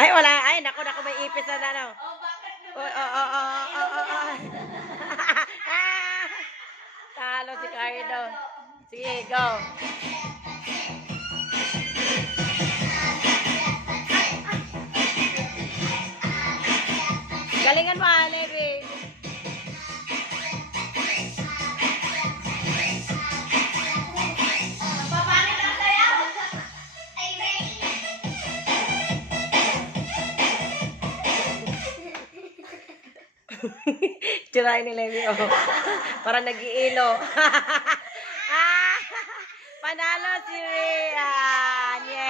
Ay, wala. Ay, naku, naku, may ipis na ano. Oh, bakit Oh, naman? oh, oh, oh, oh, oh, oh. Ah, talo si Oh, Cardo. sigado. Sige, go. Galingan mo, Levi. Paano na sayaw? Tirahin ni Levi, oh. Para nag-iilo. Ah, panalo si Rian. Yes.